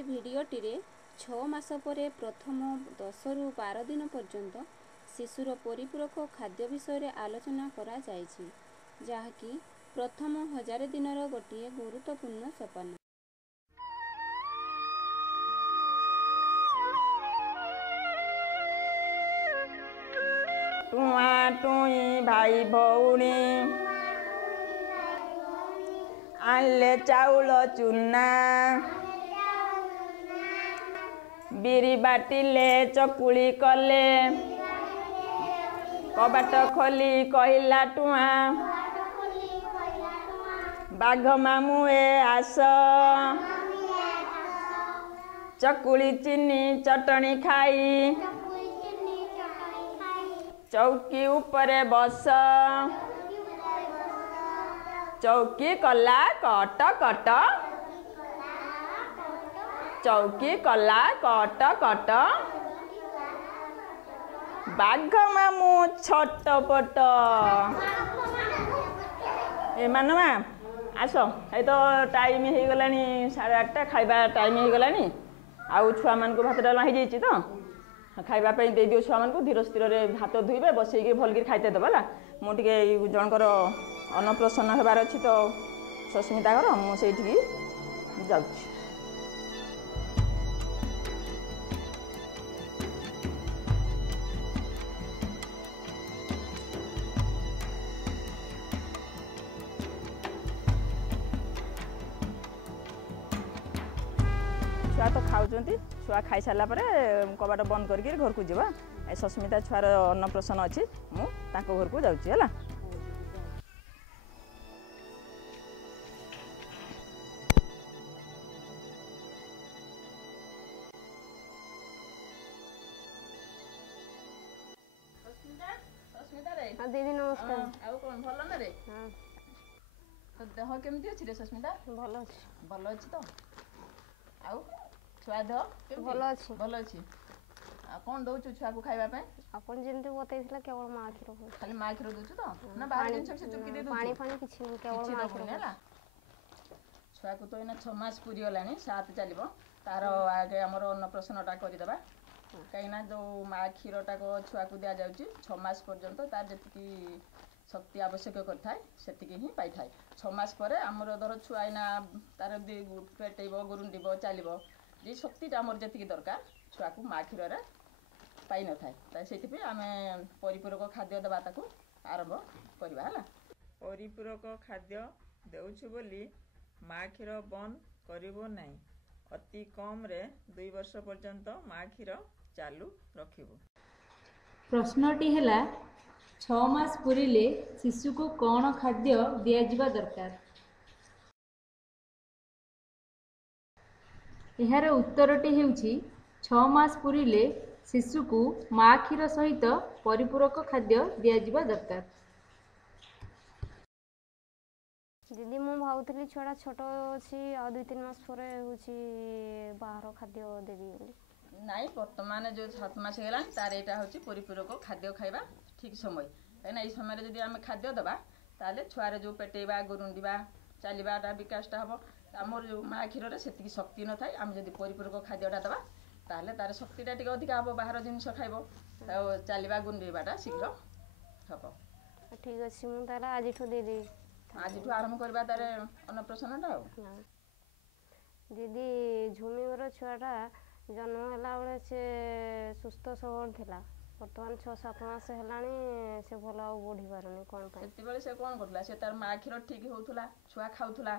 ଏହି ଭିଡ଼ିଓଟିରେ 6 ମାସ ପରେ ପ୍ରଥମ 10 ରୁ 12 ଦିନ ପର୍ଯ୍ୟନ୍ତ ଶିଶୁର ପରିପୂରକ ଖାଦ୍ୟ ବିଷୟରେ ଆଲୋଚନା କରାଯାଇଛି, ଯାହାକି ପ୍ରଥମ 1000 ଦିନର ଗୋଟିଏ ଗୁରୁତ୍ୱପୂର୍ଣ୍ଣ ସୋପାନ। ଟୁଆଁ ଟୁଇଁ ଭାଇ ଭଉଣୀ ଆଣିଲେ ଚାଉଳ ଚୁନା, ବିରି ବାଟିଲେ ଚକୁଳି କଲେ, କବାଟ ଖୋଲି କହିଲା ଟୁଆଁ, ବାଘ ମାମୁଁ ଏ ଆସ, ଚକୁଳି ଚିନି ଚଟଣି ଖାଇ ଚୌକି ଉପରେ ବସ। ଚୌକି କଲା କଟ କଟ, ଚୌକି କଲା କଟ କଟ, ବାଘ ମାମୁଁ ଛୋଟ ପଟ। ଏମାନେ ମା ଆସ, ଏଇ ତ ଟାଇମ୍ ହେଇଗଲାଣି 8:30, ଖାଇବା ଟାଇମ୍ ହେଇଗଲାଣି। ଆଉ ଛୁଆମାନଙ୍କୁ ଭାତ ଡାଲମା ହେଇଯାଇଛି ତ, ଖାଇବା ପାଇଁ ଦେଇଦିଅ ଛୁଆମାନଙ୍କୁ। ଧୀର ସ୍ଥିରରେ ହାତ ଧୋଇବେ, ବସେଇକି ଭଲକି ଖାଇତେ ଦେବ ହେଲା। ମୁଁ ଟିକେ ଜଣଙ୍କର ଅନ୍ନପ୍ରସନ୍ନ ହେବାର ଅଛି ତ, ସସ୍ମିତା ଘର, ମୁଁ ସେଇଠିକି ଯାଉଛି। ଛୁଆ ତ ଖାଉଛନ୍ତି, ଛୁଆ ଖାଇସାରିଲା ପରେ କବାଟ ବନ୍ଦ କରିକି ଘରକୁ ଯିବା। ଏ ସସ୍ମିତା ଛୁଆର ଅନ୍ନପ୍ରସନ୍ନ ଅଛି, ମୁଁ ତାଙ୍କ ଘରକୁ ଯାଉଛି ହେଲା। दीदी नमस्कार। ଆଉ କ'ଣ ଭଲ ନା ରେ? ତୋ ଦେହ କେମିତି ଅଛି ରେ ସସ୍ମିତା? ଭଲ ଅଛି। ଭଲ ଅଛି ତ? ଆଉ ଛୁଆ ଦେହ ଭଲ ଅଛି। ଭଲ ଅଛି। ଆଉ କ'ଣ ଦଉଛୁ ଛୁଆକୁ ଖାଇବା ପାଇଁ? ଆପଣ ଯେମିତି ବତେଇଥିଲେ କେବଳ ମା କ୍ଷୀର। ଖାଲି ମା କ୍ଷୀର ଦଉଛୁ ତ, ନା ବାହାର ଜିନିଷ କିଛି ଚୁକି ଦେଇ ଦଉଛୁ? ପାଣି ଫାଣି କିଛି ନାହିଁ, କେବଳ ମା କ୍ଷୀର ହେଲା। ଛୁଆକୁ ତ ଏଇନା 6 ମାସ ପୁରିଗଲାଣି, 7 ଚାଲିବ। ତାର ଆଗେ ଆମର ଅନ୍ନପ୍ରସନ୍ନଟା କରିଦେବା। କାହିଁକିନା ଯେଉଁ ମା କ୍ଷୀରଟାକ ଛୁଆକୁ ଦିଆଯାଉଛି 6 ମାସ ପର୍ଯ୍ୟନ୍ତ ତାର ଯେତିକି ଶକ୍ତି ଆବଶ୍ୟକ କରିଥାଏ ସେତିକି ହିଁ ପାଇଥାଏ। 6 ମାସ ପରେ ଆମର ଧର ଛୁଆ ଏଇନା ତାର ପେଟେଇବ, ଗୁରୁଣ୍ଡିବ, ଚାଲିବ, ଯେ ଶକ୍ତିଟା ଆମର ଯେତିକି ଦରକାର ଛୁଆକୁ ମା କ୍ଷୀରରେ ପାଇନଥାଏ। ତାই ସେଥିପାଇଁ ଆମେ ପରିପୂରକ ଖାଦ୍ୟ ଦେବା ତାକୁ ଆରମ୍ଭ କରିବା ହେଲା। ପରିପୂରକ ଖାଦ୍ୟ ଦେଉଛୁ ବୋଲି ମା କ୍ଷୀର ବନ୍ଦ କରିବ ନାହିଁ। ଅତି କମ୍ରେ 2 ବର୍ଷ ପର୍ଯ୍ୟନ୍ତ ମା କ୍ଷୀର ଚାଲୁ ରଖିବୁ। ପ୍ରଶ୍ନଟି ହେଲା, 6 ମାସ ପୁରିଲେ ଶିଶୁକୁ କ'ଣ ଖାଦ୍ୟ ଦିଆଯିବା ଦରକାର? ଏହାର ଉତ୍ତରଟି ହେଉଛି 6 ମାସ ପୁରିଲେ ଶିଶୁକୁ ମା କ୍ଷୀର ସହିତ ପରିପୂରକ ଖାଦ୍ୟ ଦିଆଯିବା ଦରକାର। ଦିଦି ମୁଁ ଭାବୁଥିଲି ଛୁଆଟା ଛୋଟ ଅଛି, ଆଉ 2-3 ମାସ ପରେ ହେଉଛି ବାହାର ଖାଦ୍ୟ ଦେବି ବୋଲି। ନାଇଁ, ବର୍ତ୍ତମାନ ଯେଉଁ 7 ମାସ ହେଇଗଲାଣି ତାର ଏଇଟା ହେଉଛି ପରିପୂରକ ଖାଦ୍ୟ ଖାଇବା ଠିକ୍ ସମୟ। କାହିଁକିନା ଏଇ ସମୟରେ ଯଦି ଆମେ ଖାଦ୍ୟ ଦେବା ତାହେଲେ ଛୁଆର ଯେଉଁ ପେଟେଇବା, ଗୁରୁଣ୍ଡିବା, ଚାଲିବାଟା ବିକାଶଟା ହେବ। ଆମର ଯେଉଁ ମା କ୍ଷୀରରେ ସେତିକି ଶକ୍ତି ନଥାଏ। ଆମେ ଯଦି ପରିପୂରକ ଖାଦ୍ୟଟା ଦେବା ତାହେଲେ ତାର ଶକ୍ତିଟା ଟିକେ ଅଧିକା ହେବ, ବାହାର ଜିନିଷ ଖାଇବ, ଆଉ ଚାଲିବା, ଗୁରୁଣ୍ଡିବାଟା ଶୀଘ୍ର ହେବ। ଠିକ୍ ଅଛି, ମୁଁ ତାହେଲେ ଆଜିଠୁ ଦେଇଦେବି। ଆଜିଠୁ ଆରମ୍ଭ କରିବା ତାର ଅନ୍ନପ୍ରସନ୍ନଟା। ଆଉ ଦିଦି ଝୁମିର ଛୁଆଟା ଜନ୍ମ ହେଲା ବେଳେ ସେ ସୁସ୍ଥ ସବଳ ଥିଲା, ବର୍ତ୍ତମାନ 6-7 ମାସ ହେଲାଣି ସେ ଭଲ ଆଉ ବଢ଼ି ପାରୁନି, କ'ଣ ପାଇଁ? ସେତେବେଳେ ସେ କ'ଣ କରୁଥିଲା, ସେ ତାର ମା କ୍ଷୀର ଠିକ୍ ହେଉଥିଲା, ଛୁଆ ଖାଉଥିଲା,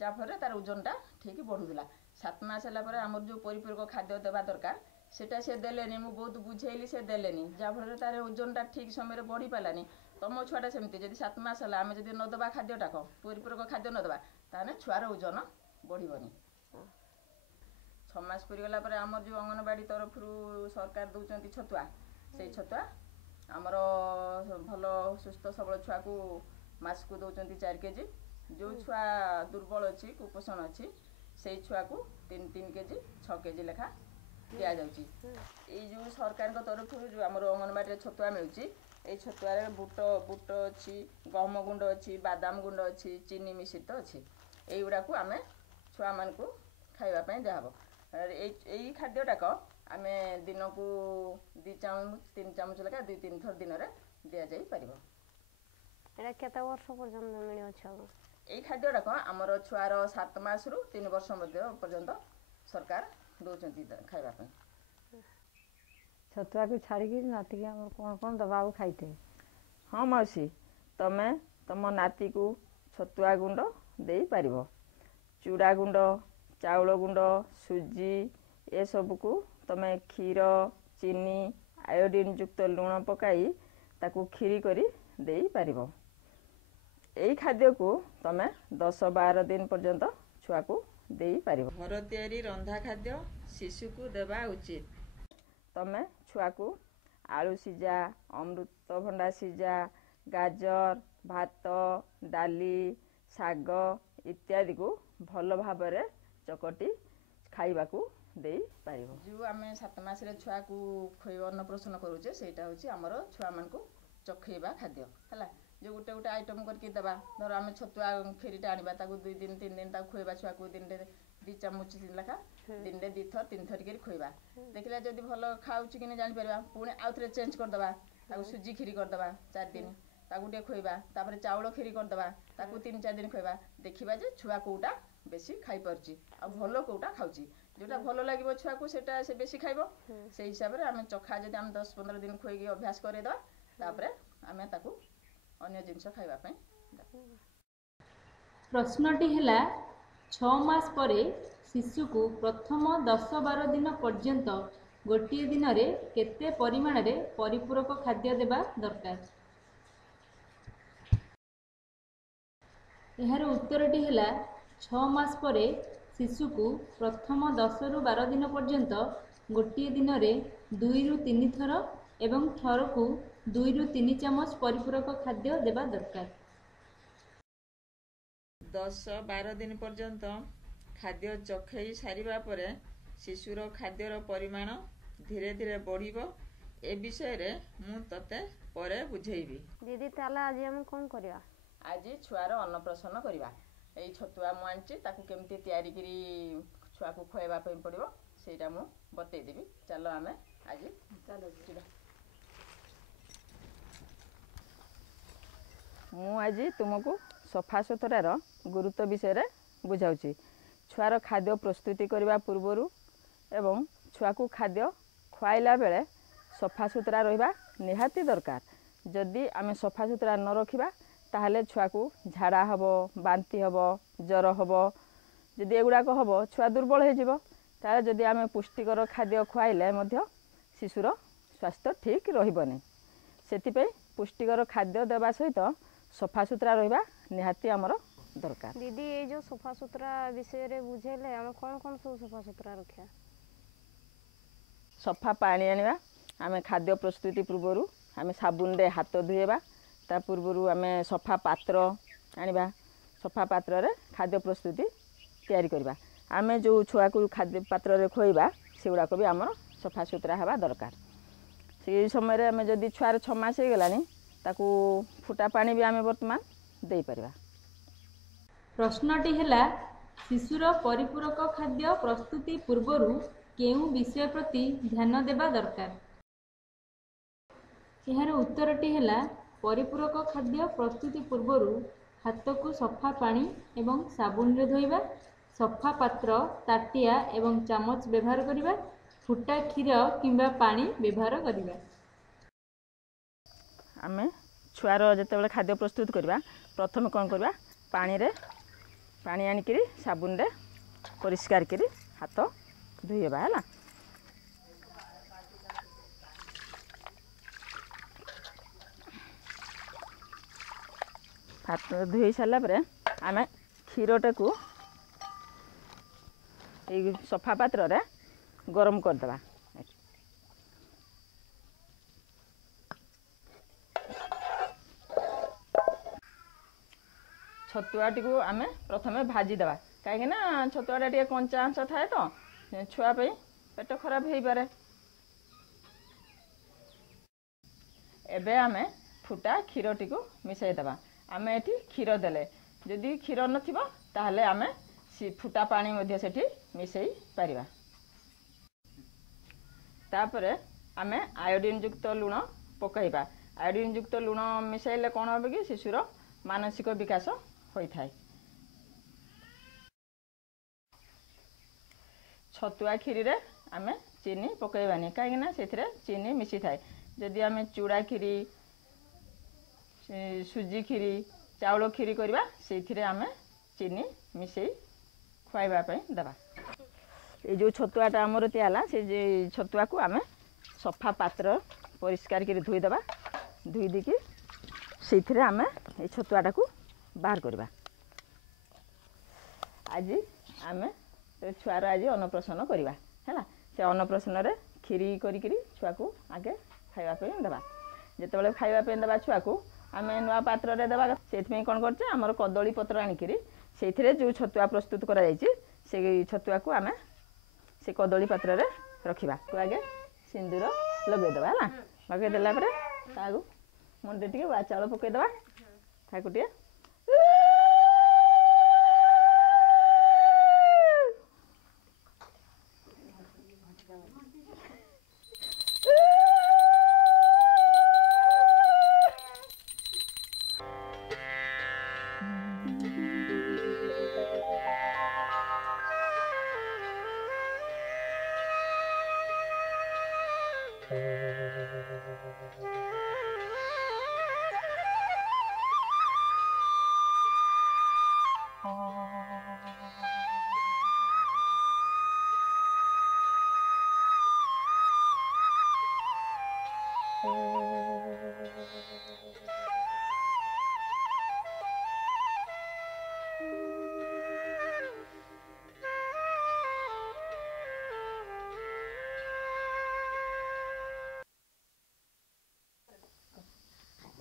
ଯାହାଫଳରେ ତାର ଓଜନଟା ଠିକ୍ ବଢ଼ୁଥିଲା। 7 ମାସ ହେଲା ପରେ ଆମର ଯେଉଁ ପରିପୂରକ ଖାଦ୍ୟ ଦେବା ଦରକାର ସେଟା ସେ ଦେଲେନି। ମୁଁ ବହୁତ ବୁଝେଇଲି, ସେ ଦେଲେନି, ଯାହାଫଳରେ ତାର ଓଜନଟା ଠିକ୍ ସମୟରେ ବଢ଼ି ପାରିଲାନି। ତମ ଛୁଆଟା ସେମିତି, ଯଦି 7 ମାସ ହେଲା ଆମେ ଯଦି ନ ଦେବା ଖାଦ୍ୟଟାକ, ପରିପୂରକ ଖାଦ୍ୟ ନ ଦେବା, ତାହେଲେ ଛୁଆର ଓଜନ ବଢ଼ିବନି। 6 ମାସ ପୁରିଗଲା ପରେ ଆମର ଯେଉଁ ଅଙ୍ଗନବାଡ଼ି ତରଫରୁ ସରକାର ଦେଉଛନ୍ତି ଛତୁଆ, ସେଇ ଛତୁଆ ଆମର ଭଲ ସୁସ୍ଥ ସବଳ ଛୁଆକୁ ମାସକୁ ଦେଉଛନ୍ତି 4 କେଜି। ଯେଉଁ ଛୁଆ ଦୁର୍ବଳ ଅଛି, କୁପୋଷଣ ଅଛି, ସେଇ ଛୁଆକୁ 3 କେଜି 6 କେଜି ଲେଖା ଦିଆଯାଉଛି। ଏଇ ଯେଉଁ ସରକାରଙ୍କ ତରଫରୁ ଯେଉଁ ଆମର ଅଙ୍ଗନବାଡ଼ିରେ ଛତୁଆ ମିଳୁଛି, ଏଇ ଛତୁଆରେ ବୁଟ ଅଛି, ଗହମ ଗୁଣ୍ଡ ଅଛି, ବାଦାମ ଗୁଣ୍ଡ ଅଛି, ଚିନି ମିଶ୍ରିତ ଅଛି। ଏଇଗୁଡ଼ାକୁ ଆମେ ଛୁଆମାନଙ୍କୁ ଖାଇବା ପାଇଁ ଦିଆହେବ। ଏଇ ଖାଦ୍ୟଟାକ ଆମେ ଦିନକୁ 2 ଚାମଚ 3 ଚାମଚ ଲେଖା 2-3 ଥର ଦିନରେ ଦିଆଯାଇ ପାରିବ। ଏଇଟା କେତେ ବର୍ଷ ପର୍ଯ୍ୟନ୍ତ ମିଳିବ ଛୁଆକୁ? ଏଇ ଖାଦ୍ୟଟାକ ଆମର ଛୁଆର 7 ମାସରୁ 3 ବର୍ଷ ପର୍ଯ୍ୟନ୍ତ ସରକାର ଦେଉଛନ୍ତି ଖାଇବା ପାଇଁ। ଛତୁଆକୁ ଛାଡ଼ିକି ନାତିକି ଆମର କ'ଣ ଦେବାକୁ ଖାଇତେ? ହଁ ମାଉସୀ, ତମେ ତମ ନାତିକୁ ଛତୁଆ ଗୁଣ୍ଡ ଦେଇପାରିବ। ଚୁଡ଼ା ଗୁଣ୍ଡ, ଚାଉଳ ଗୁଣ୍ଡ, ସୁଜି ଏସବୁକୁ ତମେ କ୍ଷୀର, ଚିନି, ଆୟୋଡ଼ିନ୍ ଯୁକ୍ତ ଲୁଣ ପକାଇ ତାକୁ କ୍ଷୀରି କରି ଦେଇପାରିବ। ଏଇ ଖାଦ୍ୟକୁ ତମେ 10-12 ଦିନ ପର୍ଯ୍ୟନ୍ତ ଛୁଆକୁ ଦେଇପାରିବ। ଘର ତିଆରି ରନ୍ଧା ଖାଦ୍ୟ ଶିଶୁକୁ ଦେବା ଉଚିତ। ତମେ ଛୁଆକୁ ଆଳୁ ସିଝା, ଅମୃତଭଣ୍ଡା ସିଝା, ଗାଜର, ଭାତ, ଡାଲି, ଶାଗ ଇତ୍ୟାଦିକୁ ଭଲ ଭାବରେ ଚକଟି ଖାଇବାକୁ ଦେଇପାରିବ। ଯେଉଁ ଆମେ 7 ମାସରେ ଛୁଆକୁ ଖୋଇବା ଅନ୍ନପ୍ରସନ୍ନ କରୁଛେ ସେଇଟା ହେଉଛି ଆମର ଛୁଆମାନଙ୍କୁ ଚଖେଇବା ଖାଦ୍ୟ ହେଲା। ଯେଉଁ ଗୋଟେ ଆଇଟମ୍ କରିକି ଦେବା, ଧର ଆମେ ଛତୁଆ କ୍ଷୀରିଟା ଆଣିବା, ତାକୁ 2 ଦିନ 3 ଦିନ ତାକୁ ଖୋଇବା ଛୁଆକୁ, ଦିନରେ 2 ଚାମଚ ଲେଖା ଦିନରେ 2 ଥର 3 ଥର କରି ଖୋଇବା। ଦେଖିଲା ଯଦି ଭଲ ଖାଉଛି କି ନାହିଁ ଜାଣିପାରିବା, ପୁଣି ଆଉଥରେ ଚେଞ୍ଜ କରିଦେବା, ତାକୁ ସୁଜି କ୍ଷୀରି କରିଦେବା 4 ଦିନ, ତାକୁ ଟିକେ ଖୋଇବା, ତାପରେ ଚାଉଳ କ୍ଷୀରି କରିଦେବା, ତାକୁ 3-4 ଦିନ ଖୋଇବା। ଦେଖିବା ଯେ ଛୁଆ କେଉଁଟା ବେଶୀ ଖାଇପାରୁଛି ଆଉ ଭଲ କେଉଁଟା ଖାଉଛି। ଯେଉଁଟା ଭଲ ଲାଗିବ ଛୁଆକୁ ସେଇଟା ସେ ବେଶୀ ଖାଇବ। ସେଇ ହିସାବରେ ଆମେ ଚଖା ଯଦି ଆମେ 10-15 ଦିନ ଖୋଇକି ଅଭ୍ୟାସ କରେଇଦେବା, ତାପରେ ଆମେ ତାକୁ ଅନ୍ୟ ଜିନିଷ ଖାଇବା ପାଇଁ ଦେବା। ପ୍ରଶ୍ନଟି ହେଲା 6 ମାସ ପରେ ଶିଶୁକୁ ପ୍ରଥମ 10-12 ଦିନ ପର୍ଯ୍ୟନ୍ତ ଗୋଟିଏ ଦିନରେ କେତେ ପରିମାଣରେ ପରିପୂରକ ଖାଦ୍ୟ ଦେବା ଦରକାର? ଏହାର ଉତ୍ତରଟି ହେଲା 6 ମାସ ପରେ ଶିଶୁକୁ ପ୍ରଥମ 10-12 ଦିନ ପର୍ଯ୍ୟନ୍ତ ଗୋଟିଏ ଦିନରେ 2-3 ଥର ଏବଂ ଥରକୁ 2-3 ଚାମଚ ପରିପୂରକ ଖାଦ୍ୟ ଦେବା ଦରକାର। 10-12 ଦିନ ପର୍ଯ୍ୟନ୍ତ ଖାଦ୍ୟ ଚଖେଇ ସାରିବା ପରେ ଶିଶୁର ଖାଦ୍ୟର ପରିମାଣ ଧୀରେ ଧୀରେ ବଢ଼ିବ। ଏ ବିଷୟରେ ମୁଁ ତତେ ପରେ ବୁଝେଇବି। ଦିଦି, ତାହେଲେ ଆଜି ଆମେ କ'ଣ କରିବା? ଆଜି ଛୁଆର ଅନ୍ନପ୍ରସନ୍ନ କରିବା। ଏଇ ଛତୁଆ ମୁଁ ଆଣିଛି, ତାକୁ କେମିତି ତିଆରି କରି ଛୁଆକୁ ଖୁଆଇବା ପାଇଁ ପଡ଼ିବ ସେଇଟା ମୁଁ ବତେଇଦେବି। ଚାଲ ଆମେ ଆଜି ଯିବା। ମୁଁ ଆଜି ତୁମକୁ ସଫାସୁତୁରାର ଗୁରୁତ୍ୱ ବିଷୟରେ ବୁଝାଉଛି। ଛୁଆର ଖାଦ୍ୟ ପ୍ରସ୍ତୁତି କରିବା ପୂର୍ବରୁ ଏବଂ ଛୁଆକୁ ଖାଦ୍ୟ ଖୁଆଇଲା ବେଳେ ସଫାସୁତୁରା ରହିବା ନିହାତି ଦରକାର। ଯଦି ଆମେ ସଫାସୁତୁରା ନ ରଖିବା ତାହେଲେ ଛୁଆକୁ ଝାଡ଼ା ହେବ, ବାନ୍ତି ହେବ, ଜ୍ୱର ହେବ। ଯଦି ଏଗୁଡ଼ାକ ହେବ ଛୁଆ ଦୁର୍ବଳ ହୋଇଯିବ। ତାହେଲେ ଯଦି ଆମେ ପୁଷ୍ଟିକର ଖାଦ୍ୟ ଖୁଆଇଲେ ମଧ୍ୟ ଶିଶୁର ସ୍ୱାସ୍ଥ୍ୟ ଠିକ୍ ରହିବନି। ସେଥିପାଇଁ ପୁଷ୍ଟିକର ଖାଦ୍ୟ ଦେବା ସହିତ ସଫାସୁତୁରା ରହିବା ନିହାତି ଆମର ଦରକାର। ଦିଦି, ଏଇ ଯେଉଁ ସଫାସୁତୁରା ବିଷୟରେ ବୁଝେଇଲେ, ଆମେ କ'ଣ ସବୁ ସଫାସୁତୁରା ରଖିବା? ସଫା ପାଣି ଆଣିବା। ଆମେ ଖାଦ୍ୟ ପ୍ରସ୍ତୁତି ପୂର୍ବରୁ ଆମେ ସାବୁନରେ ହାତ ଧୋଇବା। ତା ପୂର୍ବରୁ ଆମେ ସଫା ପାତ୍ର ଆଣିବା। ସଫା ପାତ୍ରରେ ଖାଦ୍ୟ ପ୍ରସ୍ତୁତି ତିଆରି କରିବା। ଆମେ ଯେଉଁ ଛୁଆକୁ ଖାଦ୍ୟ ପାତ୍ରରେ ଖୋଇବା ସେଗୁଡ଼ାକ ବି ଆମର ସଫାସୁତୁରା ହେବା ଦରକାର। ସେଇ ସମୟରେ ଆମେ ଯଦି ଛୁଆର 6 ମାସ ହେଇଗଲାଣି ତାକୁ ଫୁଟା ପାଣି ବି ଆମେ ବର୍ତ୍ତମାନ ଦେଇପାରିବା। ପ୍ରଶ୍ନଟି ହେଲା ଶିଶୁର ପରିପୂରକ ଖାଦ୍ୟ ପ୍ରସ୍ତୁତି ପୂର୍ବରୁ କେଉଁ ବିଷୟ ପ୍ରତି ଧ୍ୟାନ ଦେବା ଦରକାର? ଏହାର ଉତ୍ତରଟି ହେଲା ପରିପୂରକ ଖାଦ୍ୟ ପ୍ରସ୍ତୁତି ପୂର୍ବରୁ ହାତକୁ ସଫା ପାଣି ଏବଂ ସାବୁନରେ ଧୋଇବା, ସଫା ପାତ୍ର, ତାଟିଆ ଏବଂ ଚାମଚ ବ୍ୟବହାର କରିବା, ଫୁଟା କ୍ଷୀର କିମ୍ବା ପାଣି ବ୍ୟବହାର କରିବା। ଆମେ ଛୁଆର ଯେତେବେଳେ ଖାଦ୍ୟ ପ୍ରସ୍ତୁତ କରିବା, ପ୍ରଥମେ କ'ଣ କରିବା, ପାଣି ଆଣିକିରି ସାବୁନରେ ପରିଷ୍କାର କରି ହାତ ଧୋଇବା ହେଲା। ହାତ ଧୋଇ ସାରିଲା ପରେ ଆମେ କ୍ଷୀରଟାକୁ ଏଇ ସଫା ପାତ୍ରରେ ଗରମ କରିଦେବା। ଛତୁଆଟିକୁ ଆମେ ପ୍ରଥମେ ଭାଜିଦେବା, କାହିଁକିନା ଛତୁଆଟା ଟିକେ କଞ୍ଚା ଅଂଶ ଥାଏ ତ ଛୁଆ ପାଇଁ ପେଟ ଖରାପ ହେଇପାରେ। ଏବେ ଆମେ ଫୁଟା କ୍ଷୀରଟିକୁ ମିଶାଇଦେବା। ଆମେ ଏଠି କ୍ଷୀର ଦେଲେ, ଯଦି କ୍ଷୀର ନଥିବ ତାହେଲେ ଆମେ ଫୁଟା ପାଣି ମଧ୍ୟ ସେଠି ମିଶାଇ ପାରିବା। तापर आमे आयोडीन युक्त लुण पकाइबा। आयोडीन युक्त लुण मिसाइले कौन हो कि शिशुर मानसिक विकास होता है। छतुआ खीरी रे आमे चीनी पकाइबानी कहीं से चीनी मिसी थाए। जदि आमे चूड़ा खीरी सुजी खीरी चाउल खीरी करवा से आमे चीनी मिसई खुआइबा देवा। ये जो छतुआटा आमर तियाला से छतुआ को आमे सफा पात्र परिष्कार कर धोईदेवा। धोई देकी से आमे ये छतुआटा को बाहर करवा। आज आमे छुआर आज अन्नप्राशन करवा है। से अन्नप्राशन रे खीरी करी छुआ को आगे खावाई देवा। जिते खावाई देवा छुआ को आम नुआ पात्र रे देवा। से कौन कर आमर कदली पत्र आनिकी से जो छतुआ प्रस्तुत कर छतुआ को आम से कदली पात्र रे रखा। आगे सिंदूर लगेदेवा है। लगेदेला मुंडे टे वा चाउल पकईदेवा। ताकू टे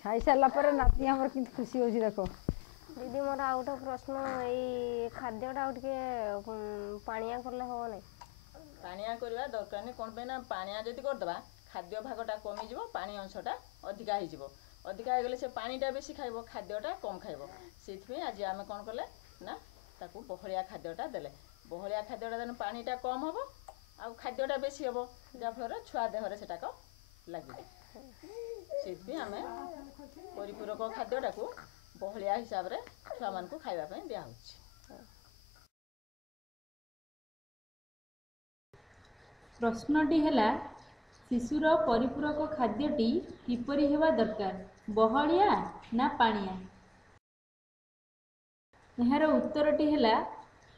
खाई सारा पर नाती हमर कि खुशी होची देखो। दीदी मोर आ गोटे प्रश्न ये खाद्यटा टे पानिया करले हो नहीं? पानिया करवा दरकार नहीं। कौन पे ना पानिया जदि करदेबा खाद्य भागटा कमिଯିବ पानी अंशटा अधिका ହେଇଯିବ। अधिका ହେଇगले से पानीटा बेसी खाइबो खाद्यटा कम खाइबो। सेथि आज आमे कोन करले ना ताकू बहलिया खाद्यटा देले। बहलिया खाद्यटा देले पानीटा कम हबो आ खाद्यटा बेसी हबो जा फल छुआ देहरे सेटा को लागिबो। सेथि आमे परिपूरक खाद्यटा को बहलिया हिसाब रे छुआ मान को खाइबा पई दिया होछि। प्रश्नटी है शिशुर परिपूरक खाद्यटी किपरि हेबा दरकार बहलिया ना पानिया। यार उत्तरटी है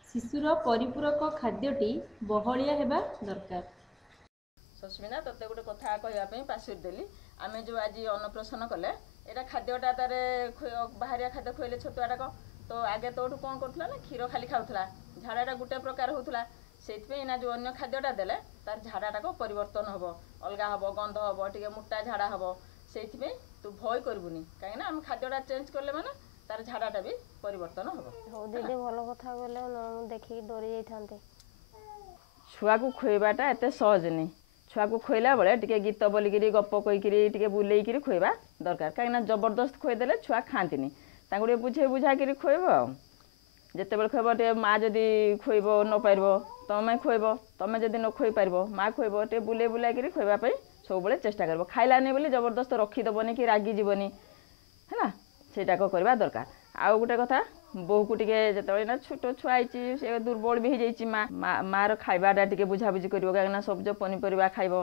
शिशुर परिपूरक खाद्यटी बहलिया हेबा दरकार। सस्मिना तोते गोटे कथा कहवाई पासुरी देली। आमे जो आज अन्नप्राशन कले एटा खाद्यटा तारे बाहरिया खाद्य खुएले छतुआटाक तो आगे तोठू कौन करूला ना क्षीर खाली खाऊला। झाड़ाटा गोटे प्रकार होता से जो अन्य खाद्यटा देले तार झाड़ाटाक परिवर्तन हम अलग हम गंध हम टे मोटा झाड़ा हम। से तू भय करबुनी कहीं आम खाद्यटा चेंज कले माने तार झाड़ाटा भी परिवर्तन हम। हो दीदी भल कथा बोले देखिए डरी जाते। छुआ को खुएबाटा एत सहज नहीं। छुआ को खुएला बेले टिके गीत बोलिकी गप कहीकि बुलेकिरी खुएबा दरकार कहीं जबरदस्त खुएदेले छुआ खाती ताको बुझे बुझाकि खुएब। जिते खुएब टे माँ जदि खुएब न पार तमें खुएब तमें जदि न खुई पार माँ खुएब टे बुले बुलाकि खुएबाई सब चेष्टा कर। खाइलानी बोली जबरदस्त रखीदेवनी कि रागिजनी है सेटाक करवा दरकार। आउ गोटे कथा बोह को टिके जो ना छोट छुआ से दुर्बल भी हो माँ मार खाइबाटा टिके बुझाबुझी कर कहीं सबज पनीपरिया खाइब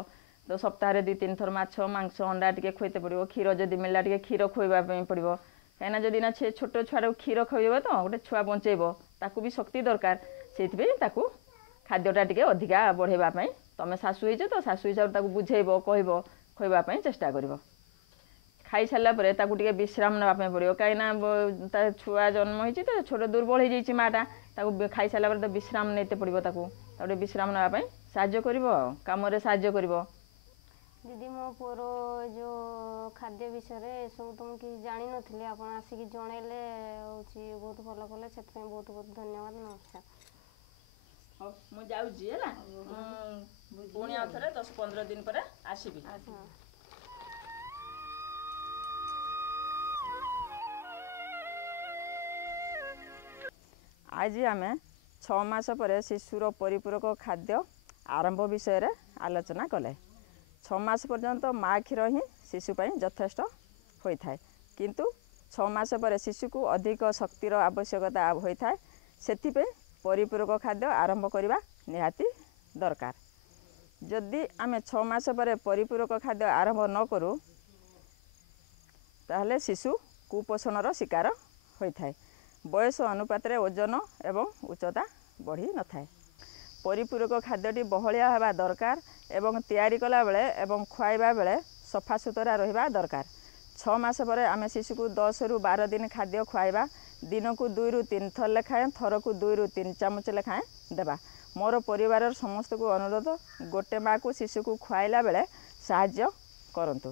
तो सप्ताह 2-3 थर माछ मांस अंडा टिके खुईते पड़ो। क्षीर जदि मिलला टिके क्षीर खुआवाई पड़ो कहीं जदि ना से छोट छुआ क्षीर खुएब तो गोटे छुआ बंचेब ताकू भी शक्ति दरकार। से खाद्यटा टिके अधिका बढ़ावाई तुम शाशु हो तो शाशु हिसाब से बुझेब कहब खुआवाई चेष्टा कर। खाई सारा टे विश्राम नापी पड़ो कहीं छुआ जन्म होती तो छोट दुर्बल हो माटा खाई सारा तो विश्राम नहीं पड़ो ताकू विश्राम नापी साहाय्य कर कम साहाय्य कर। दीदी मो पुअर जो खाद्य विषय सब तो मुझे जानी नी आप आसिक जनइले हूँ बहुत भल कले से बहुत बहुत धन्यवाद। नमस्कार। हाँ मुझे जाऊँगी है पुणी आउ थे 10-15 दिन पर आसबि। आज आम 6 मास पर शिशुर परिपूरक खाद्य आरंभ विषय रे आलोचना कले। 6 ମାସ ପର୍ଯ୍ୟନ୍ତ ମା କ୍ଷୀର ହିଁ ଶିଶୁ ପାଇଁ ଯଥେଷ୍ଟ ହୋଇଥାଏ। କିନ୍ତୁ 6 ମାସ ପରେ ଶିଶୁକୁ ଅଧିକ ଶକ୍ତିର ଆବଶ୍ୟକତା ହୋଇଥାଏ। ସେଥିପାଇଁ ପରିପୂରକ ଖାଦ୍ୟ ଆରମ୍ଭ କରିବା ନିହାତି ଦରକାର। ଯଦି ଆମେ 6 ମାସ ପରେ ପରିପୂରକ ଖାଦ୍ୟ ଆରମ୍ଭ ନ କରୁ ତାହେଲେ ଶିଶୁ କୁପୋଷଣର ଶିକାର ହୋଇଥାଏ। ବୟସ ଅନୁପାତରେ ଓଜନ ଏବଂ ଉଚ୍ଚତା ବଢ଼ି ନଥାଏ। ପରିପୂରକ ଖାଦ୍ୟଟି ବହଳିଆ ହେବା ଦରକାର ଏବଂ ତିଆରି କଲାବେଳେ ଏବଂ ଖୁଆଇବା ବେଳେ ସଫାସୁତରା ରହିବା ଦରକାର। 6 ମାସ ପରେ ଆମେ ଶିଶୁକୁ 10ରୁ 12 ଦିନ ଖାଦ୍ୟ ଖୁଆଇବା। ଦିନକୁ 2ରୁ 3 ଥର ଲେଖାଏଁ, ଥରକୁ 2ରୁ 3 ଚାମଚ ଲେଖାଏଁ ଦେବା। ମୋର ପରିବାରର ସମସ୍ତଙ୍କୁ ଅନୁରୋଧ, ଗୋଟେ ମା'କୁ ଶିଶୁକୁ ଖୁଆଇଲା ବେଳେ ସାହାଯ୍ୟ କରନ୍ତୁ।